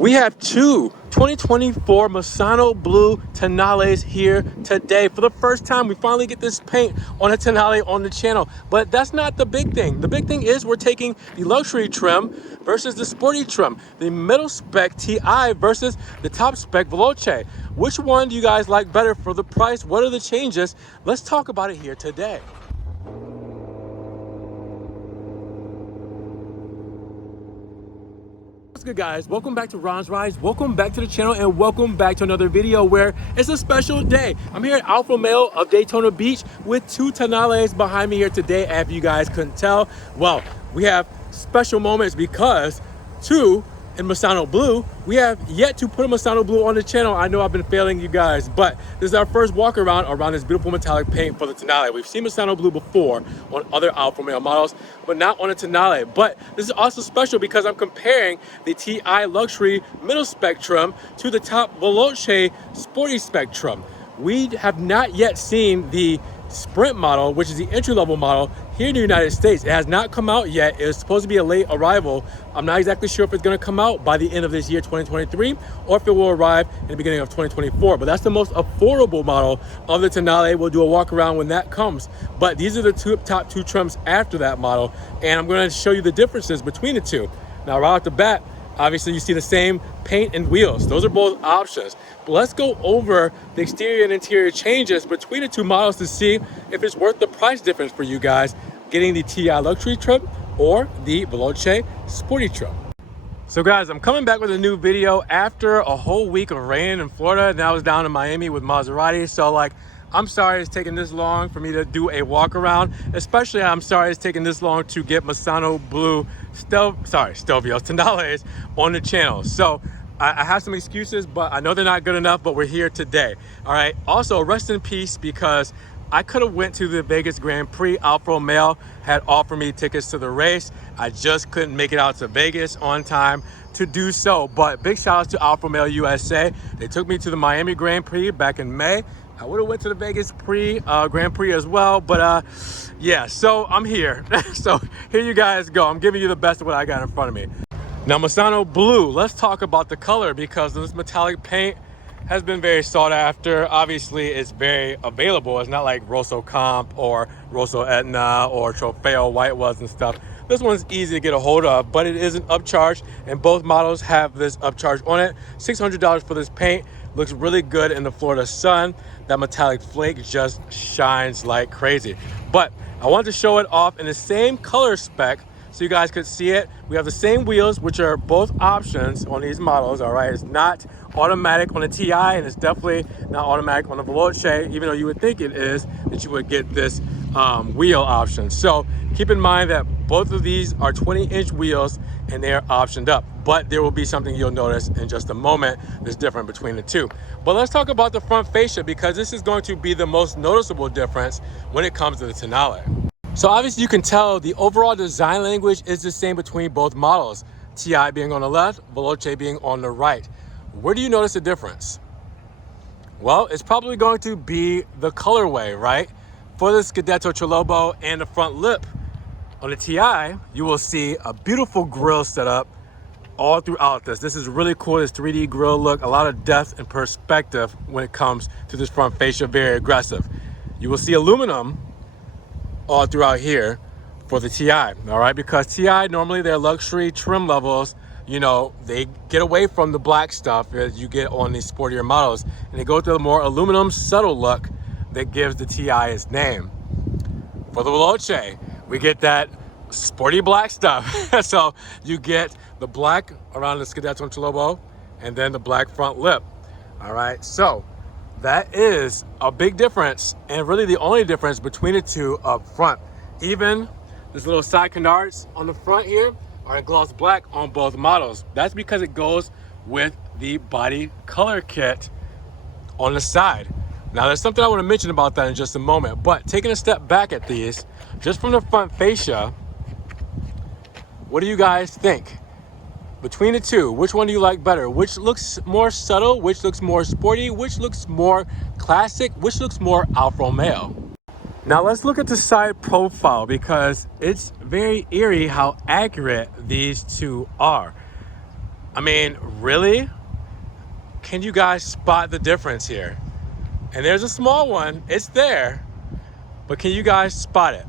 We have two 2024 Misano Blue Tonales here today. For the first time, we finally get this paint on a Tonale on the channel. But that's not the big thing. The big thing is we're taking the luxury trim versus the sporty trim, the middle spec TI versus the top spec Veloce. Which one do you guys like better for the price? What are the changes? Let's talk about it here today. What's good, guys? Welcome back to Ron's Rides. Welcome back to the channel and welcome back to another video where it's a special day. I'm here at Alfa Romeo of Daytona Beach with two Tonales behind me here today. If you guys couldn't tell, well, we have special moments because two in Misano Blue. We have yet to put a Misano Blue on the channel. I know I've been failing you guys, but this is our first walk around this beautiful metallic paint for the Tonale. We've seen Misano Blue before on other Alfa Romeo models, but not on a Tonale. But this is also special because I'm comparing the TI Luxury Middle Spectrum to the top Veloce Sporty Spectrum. We have not yet seen the Sprint model, which is the entry-level model here in the United States. It has not come out yet. It's supposed to be a late arrival. I'm not exactly sure if it's going to come out by the end of this year, 2023, or if it will arrive in the beginning of 2024. But that's the most affordable model of the Tonale. We'll do a walk around when that comes. But these are the top two trims after that model, and I'm going to show you the differences between the two. Now, right off the bat, obviously you see the same paint and wheels. Those are both options. But let's go over the exterior and interior changes between the two models to see if it's worth the price difference for you guys getting the TI Luxury trim or the Veloce Sporty trim. So guys, I'm coming back with a new video after a whole week of rain in Florida, and I was down in Miami with Maserati. So I'm sorry it's taking this long for me to do a walk around. Especially I'm sorry it's taking this long to get Misano Blue Stelvios Tonales on the channel. So I have some excuses, but I know they're not good enough, but we're here today. All right, also rest in peace, because I could have went to the Vegas Grand Prix. Alfa Romeo had offered me tickets to the race. I just couldn't make it out to Vegas on time to do so. But big shout out to Alfa Romeo USA. They took me to the Miami Grand Prix back in May. I would have went to the Vegas Grand Prix as well, but yeah, so I'm here. So here you guys go. I'm giving you the best of what I got in front of me. Now, Misano Blue, let's talk about the color, because this metallic paint has been very sought after. Obviously, it's very available. It's not like Rosso Comp or Rosso Etna or Trofeo White was and stuff. This one's easy to get a hold of, but it is an upcharge, and both models have this upcharge on it. $600 for this paint. Looks really good in the Florida sun. That metallic flake just shines like crazy. But I wanted to show it off in the same color spec so you guys could see it. We have the same wheels, which are both options on these models, all right? It's not automatic on the TI, and it's definitely not automatic on the Veloce, even though you would think it is, that you would get this wheel option. So keep in mind that both of these are 20-inch wheels, and they're optioned up. But there will be something you'll notice in just a moment that's different between the two. But let's talk about the front fascia, because this is going to be the most noticeable difference when it comes to the Tonale. So obviously you can tell the overall design language is the same between both models. TI being on the left, Veloce being on the right. Where do you notice the difference? Well, it's probably going to be the colorway, right? For the Scudetto Trilobo and the front lip. On the TI, you will see a beautiful grille setup all throughout this. This is really cool, this 3D grille look, a lot of depth and perspective when it comes to this front fascia, very aggressive. You will see aluminum all throughout here for the TI, all right? Because TI, normally their luxury trim levels, you know, they get away from the black stuff as you get on these sportier models, and they go to the more aluminum subtle look that gives the TI its name. For the Veloce, we get that sporty black stuff. So you get the black around the Scudetto and Trilobo, and then the black front lip, all right? So that is a big difference, and really the only difference between the two up front. Even this little side canards on the front here are in gloss black on both models. That's because it goes with the body color kit on the side. Now, there's something I want to mention about that in just a moment, but taking a step back at these, just from the front fascia, what do you guys think? Between the two, which one do you like better? Which looks more subtle? Which looks more sporty? Which looks more classic? Which looks more Alfa Romeo? Now let's look at the side profile, because it's very eerie how accurate these two are. I mean, really? Can you guys spot the difference here? And there's a small one, it's there, but can you guys spot it?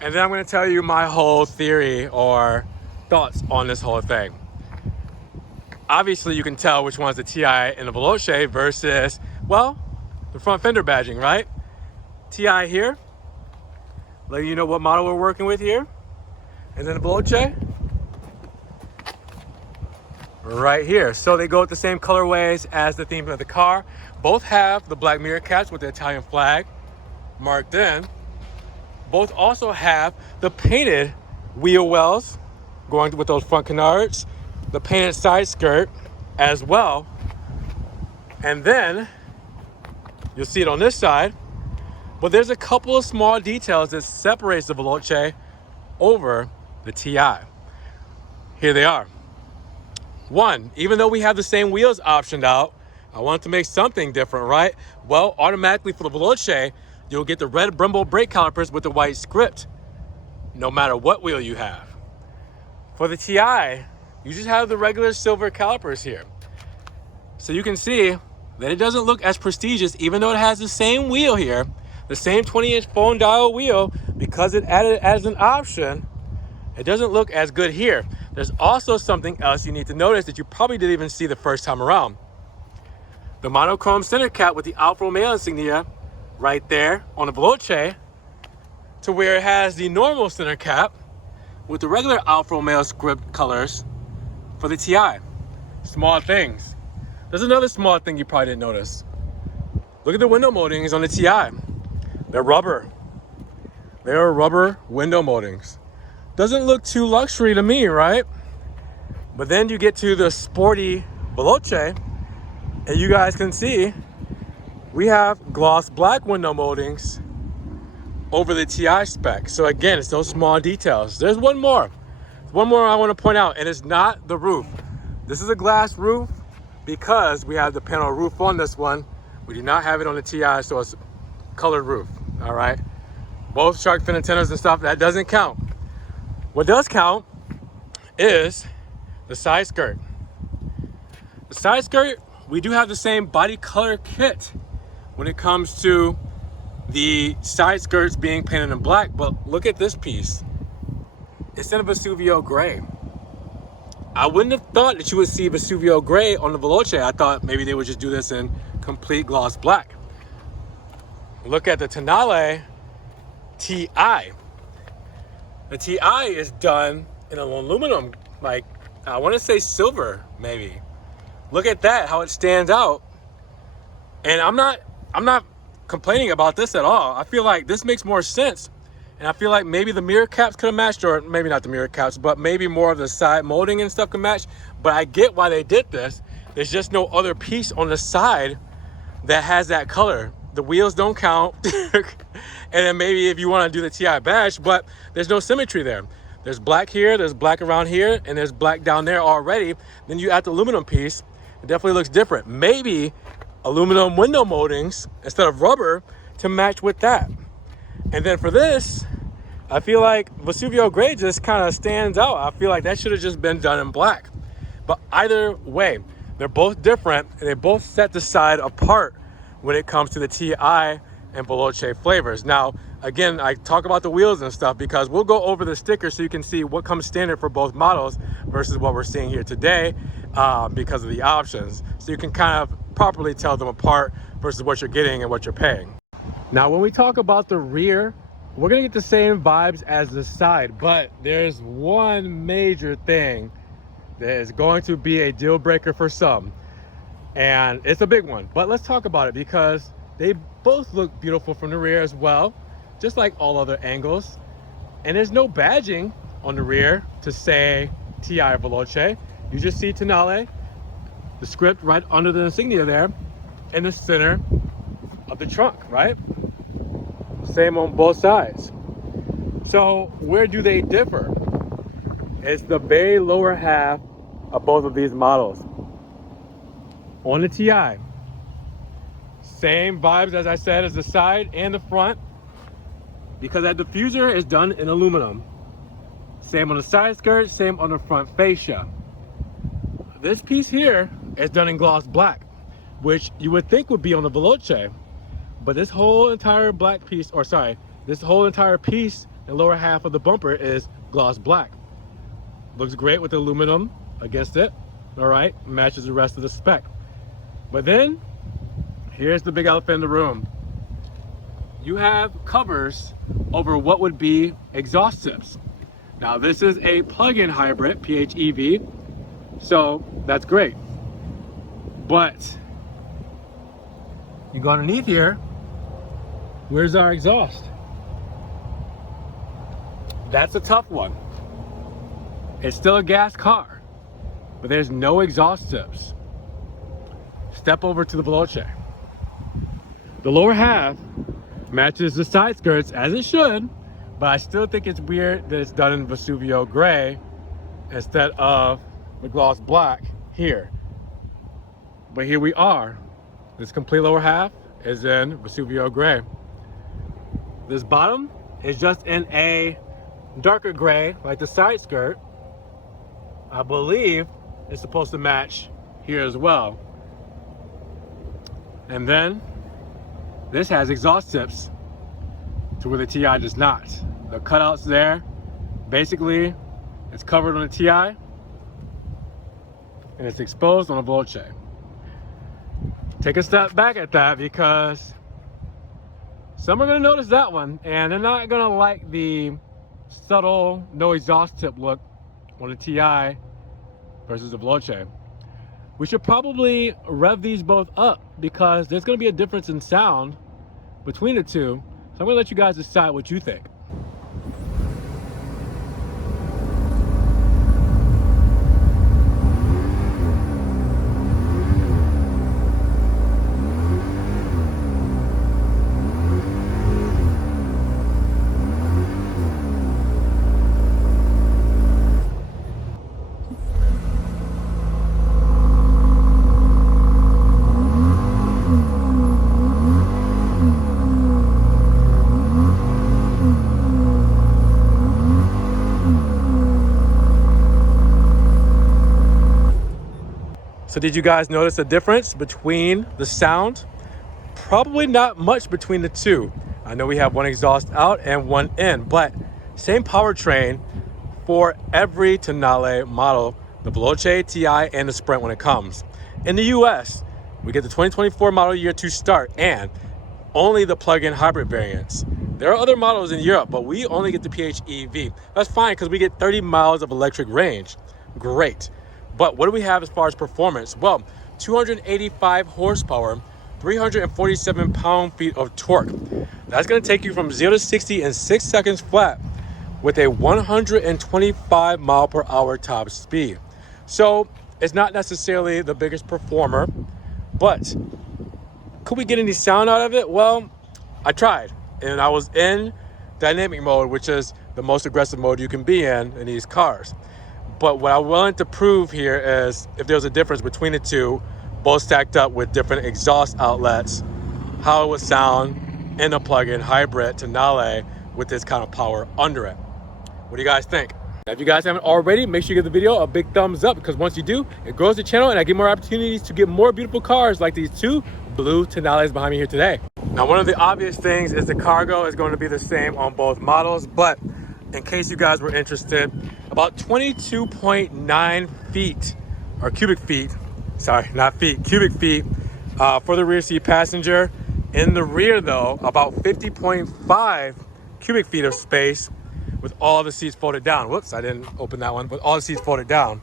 And then I'm gonna tell you my whole theory or thoughts on this whole thing. Obviously you can tell which one's the TI and the Veloce versus, well, the front fender badging, right? TI here, letting you know what model we're working with here. And then the Veloce, right here. So they go with the same colorways as the theme of the car. Both have the black mirror caps with the Italian flag marked in. Both also have the painted wheel wells going with those front canards, the painted side skirt as well. And then you'll see it on this side, but there's a couple of small details that separates the Veloce over the TI. Here they are. One, even though we have the same wheels optioned out, I wanted to make something different, right? Well, automatically for the Veloce, you'll get the red Brembo brake calipers with the white script, no matter what wheel you have. For the TI, you just have the regular silver calipers here. So you can see that it doesn't look as prestigious, even though it has the same wheel here, the same 20-inch phone dial wheel, because it added it as an option, it doesn't look as good here. There's also something else you need to notice that you probably didn't even see the first time around. The monochrome center cap with the Alfa Romeo insignia right there on the Veloce, to where it has the normal center cap with the regular Alfa Romeo script colors for the TI. Small things. There's another small thing you probably didn't notice. Look at the window moldings on the TI. They're rubber. They're rubber window moldings. Doesn't look too luxury to me, right? But then you get to the sporty Veloce, and you guys can see we have gloss black window moldings over the TI spec. So again, it's those small details. There's one more. One more I want to point out, and it's not the roof. This is a glass roof because we have the panel roof on this one. We do not have it on the TI, so it's colored roof, all right? Both shark fin antennas and stuff, that doesn't count. What does count is the side skirt. The side skirt, we do have the same body color kit when it comes to the side skirts being painted in black, but look at this piece. Instead of Vesuvio gray. I wouldn't have thought that you would see Vesuvio gray on the Veloce. I thought maybe they would just do this in complete gloss black. Look at the Tonale TI. The TI is done in an aluminum, like, I want to say silver, maybe. Look at that, how it stands out. And I'm not complaining about this at all. I feel like this makes more sense. And I feel like maybe the mirror caps could have matched, or maybe not the mirror caps, but maybe more of the side molding and stuff could match. But I get why they did this. There's just no other piece on the side that has that color. The wheels don't count. And then maybe if you want to do the TI badge, but there's no symmetry there. There's black here, there's black around here, and there's black down there already. Then you add the aluminum piece, it definitely looks different. Maybe aluminum window moldings instead of rubber to match with that. And then for this, I feel like Vesuvio gray just kind of stands out. I feel like that should have just been done in black. But either way, they're both different, and they both set the side apart when it comes to the TI and Veloce flavors. Now, again, I talk about the wheels and stuff because we'll go over the stickers so you can see what comes standard for both models versus what we're seeing here today because of the options. So you can kind of properly tell them apart versus what you're getting and what you're paying. Now, when we talk about the rear, we're gonna get the same vibes as the side, but there's one major thing that is going to be a deal breaker for some. And it's a big one, but let's talk about it because they both look beautiful from the rear as well, just like all other angles. And there's no badging on the rear to say TI Veloce. You just see Tonale, the script right under the insignia there, in the center of the trunk, right? Same on both sides. So where do they differ? It's the very lower half of both of these models. On the TI, same vibes as I said as the side and the front, because that diffuser is done in aluminum. Same on the side skirt, same on the front fascia. this piece here is done in gloss black, which you would think would be on the Veloce, but this whole entire black piece, or sorry, this whole entire piece and lower half of the bumper is gloss black. Looks great with the aluminum against it. All right, matches the rest of the spec. But then here's the big elephant in the room. You have covers over what would be exhaust tips. Now this is a plug-in hybrid PHEV, so that's great. But you go underneath here, where's our exhaust? That's a tough one. It's still a gas car, but there's no exhaust tips. Step over to the Veloce. The lower half matches the side skirts as it should, but I still think it's weird that it's done in Vesuvio gray instead of the gloss black here. But here we are. This complete lower half is in Vesuvio gray. This bottom is just in a darker gray, like the side skirt. I believe it's supposed to match here as well. And then this has exhaust tips to where the TI does not. The cutouts there, basically it's covered on the TI and it's exposed on a Veloce. Take a step back at that, because some are gonna notice that one and they're not gonna like the subtle no exhaust tip look on the TI versus the Veloce. We should probably rev these both up because there's going to be a difference in sound between the two. So I'm going to let you guys decide what you think. So did you guys notice a difference between the sound? Probably not much between the two. I know we have one exhaust out and one in, but same powertrain for every Tonale model, the Veloce, TI, and the Sprint when it comes. In the US, we get the 2024 model year to start and only the plug-in hybrid variants. There are other models in Europe, but we only get the PHEV. That's fine because we get 30 miles of electric range. Great. But what do we have as far as performance? Well, 285 horsepower, 347 pound-feet of torque. That's going to take you from 0 to 60 in 6 seconds flat with a 125 mile per hour top speed. So it's not necessarily the biggest performer, but could we get any sound out of it? Well, I tried, and I was in dynamic mode, which is the most aggressive mode you can be in these cars. But what I'm willing to prove here is if there's a difference between the two, both stacked up with different exhaust outlets, how it would sound in a plug-in hybrid Tonale with this kind of power under it. What do you guys think? Now, if you guys haven't already, make sure you give the video a big thumbs up, because once you do, it grows the channel and I get more opportunities to get more beautiful cars like these two blue Tonales behind me here today. Now, one of the obvious things is the cargo is going to be the same on both models, but in case you guys were interested, about 22.9 feet, or cubic feet, sorry, not feet, cubic feet for the rear seat passenger. In the rear though, about 50.5 cubic feet of space with all the seats folded down. Whoops, I didn't open that one, with all the seats folded down.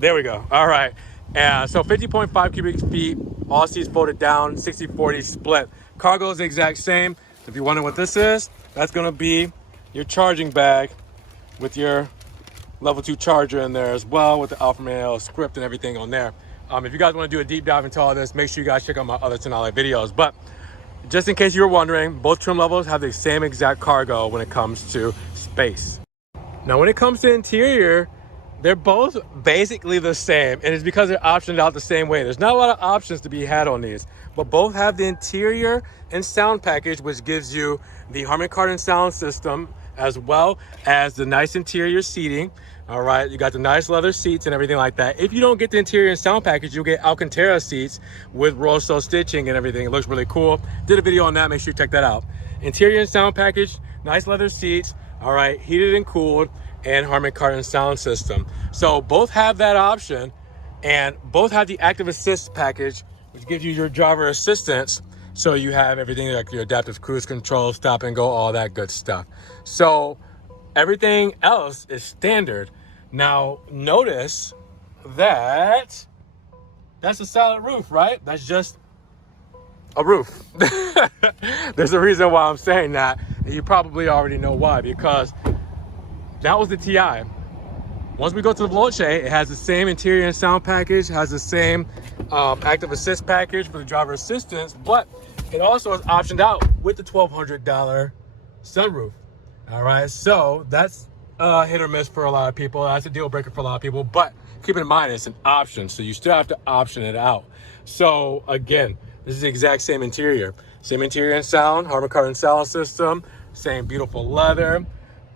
There we go, all right. So 50.5 cubic feet, all seats folded down, 60-40 split. Cargo is the exact same. If you're wondering what this is, that's gonna be your charging bag with your level 2 charger in there as well, with the Alfa Romeo script and everything on there. If you guys want to do a deep dive into all this, make sure you guys check out my other Tonale videos. But just in case you were wondering, both trim levels have the same exact cargo when it comes to space. Now, when it comes to interior, they're both basically the same, and it's because they're optioned out the same way. There's not a lot of options to be had on these, but both have the interior and sound package, which gives you the Harman Kardon sound system as well as the nice interior seating. All right, you got the nice leather seats and everything like that. If you don't get the interior and sound package, you'll get Alcantara seats with Rosso stitching and everything. It looks really cool. Did a video on that, make sure you check that out. Interior and sound package, nice leather seats, all right, heated and cooled, and Harman Kardon sound system. So both have that option, and both have the active assist package, which gives you your driver assistance. So you have everything like your adaptive cruise control, stop and go, all that good stuff. So everything else is standard. Now notice that that's a solid roof, right? That's just a roof. There's a reason why I'm saying that, and you probably already know why, because that was the TI. Once we go to the Veloce, it has the same interior and sound package, has the same active assist package for the driver assistance, but it also is optioned out with the $1,200 sunroof. All right, so that's hit or miss for a lot of people. That's a deal breaker for a lot of people, but keep in mind it's an option, so you still have to option it out. So again, this is the exact same interior and sound, Harman Kardon sound system, same beautiful leather,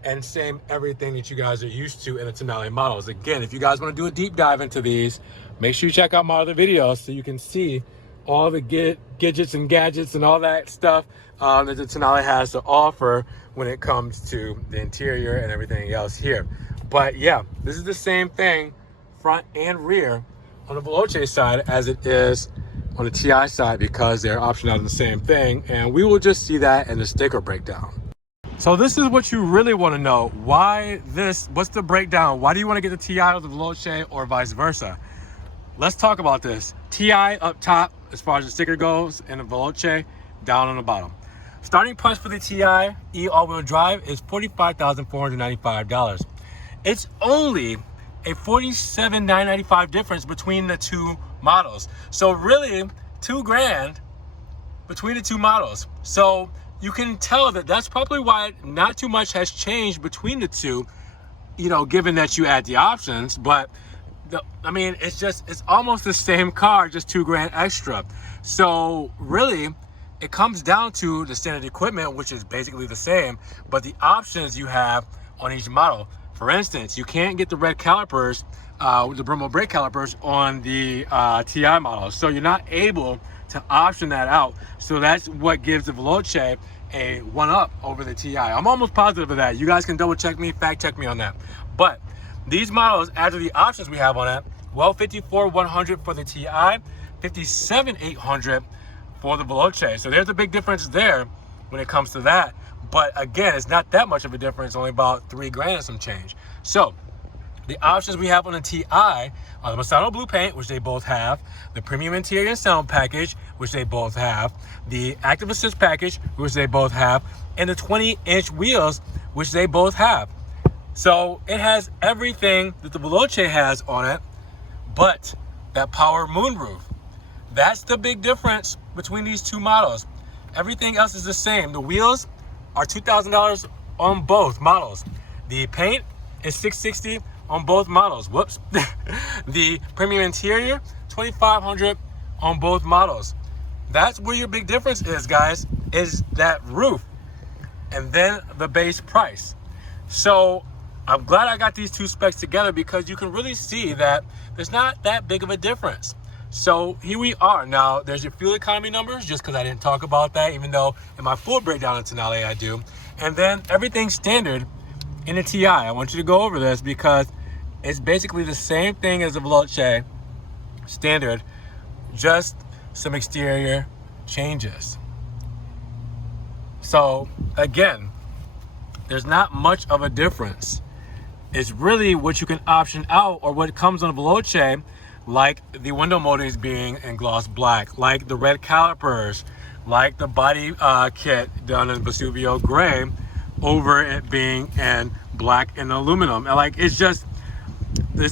and same everything that you guys are used to in the Tonale models. Again, if you guys want to do a deep dive into these, make sure you check out my other videos so you can see all the gadgets and gadgets and all that stuff that the Tonale has to offer when it comes to the interior and everything else here. But yeah, this is the same thing front and rear on the Veloce side as it is on the TI side, because they're optioned out of the same thing, and we will just see that in the sticker breakdown. So this is what you really want to know. What's the breakdown? Why do you want to get the TI or the Veloce or vice versa? Let's talk about this. TI up top as far as the sticker goes, and the Veloce down on the bottom. Starting price for the TI E all-wheel drive is $45,495. It's only a $47,995 difference between the two models. So really, $2,000 between the two models. So you can tell that that's probably why not too much has changed between the two, you know, given that you add the options. But I mean, it's almost the same car, just $2,000 extra. So really, it comes down to the standard equipment, which is basically the same, but the options you have on each model. For instance, you can't get the red calipers, the Brembo brake calipers on the TI model. So you're not able to option that out. So that's what gives the Veloce a one-up over the TI. I'm almost positive of that. You guys can double check me, fact check me on that. But these models, after the options we have on it, well, $54,100 for the TI, $57,800 for the Veloce. So there's a big difference there when it comes to that. But again, it's not that much of a difference, only about $3,000 and some change. So the options we have on the TI are the Masano Blue paint, which they both have, the premium interior and sound package, which they both have, the active assist package, which they both have, and the 20-inch wheels, which they both have. So it has everything that the Veloce has on it, but that power moonroof. That's the big difference between these two models. Everything else is the same. The wheels are $2,000 on both models. The paint is $660 on both models. Whoops. The premium interior, $2,500 on both models. That's where your big difference is, guys, is that roof and then the base price. So I'm glad I got these two specs together, because you can really see that there's not that big of a difference. So here we are. Now, there's your fuel economy numbers, just because I didn't talk about that, even though in my full breakdown in Tonale I do. And then everything's standard in the TI. I want you to go over this because it's basically the same thing as the Veloce standard, just some exterior changes. So again, there's not much of a difference. It's really what you can option out, or what comes on the Veloce, like the window moldings being in gloss black, like the red calipers, like the body kit done in Vesuvio gray over it being in black and aluminum. And like, it's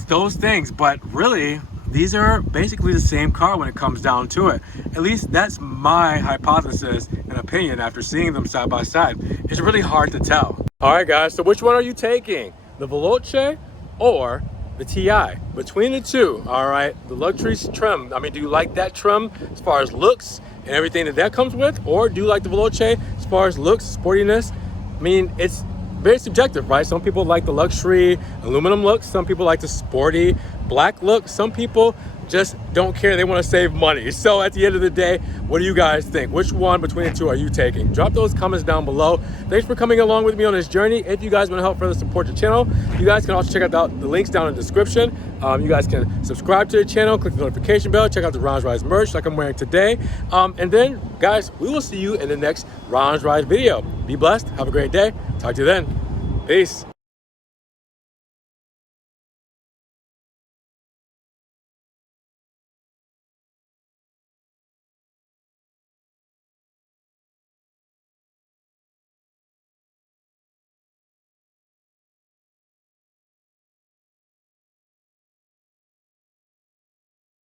those things, but really these are basically the same car when it comes down to it. At least that's my hypothesis and opinion after seeing them side by side. It's really hard to tell. All right, guys, so which one are you taking? The Veloce or the TI? Between the two, all right, the luxury trim. I mean, do you like that trim as far as looks and everything that comes with? Or do you like the Veloce as far as looks, sportiness? I mean, it's very subjective, right? Some people like the luxury aluminum look. Some people like the sporty black look. Some people just don't care. They want to save money. So at the end of the day, what do you guys think? Which one between the two are you taking? Drop those comments down below. Thanks for coming along with me on this journey. If you guys want to help further support the channel, you guys can also check out the links down in the description. You guys can subscribe to the channel, click the notification bell, check out the Ron's Rise merch like I'm wearing today. And then, guys, we will see you in the next Ron's Rise video. Be blessed. Have a great day. Talk to you then. Peace.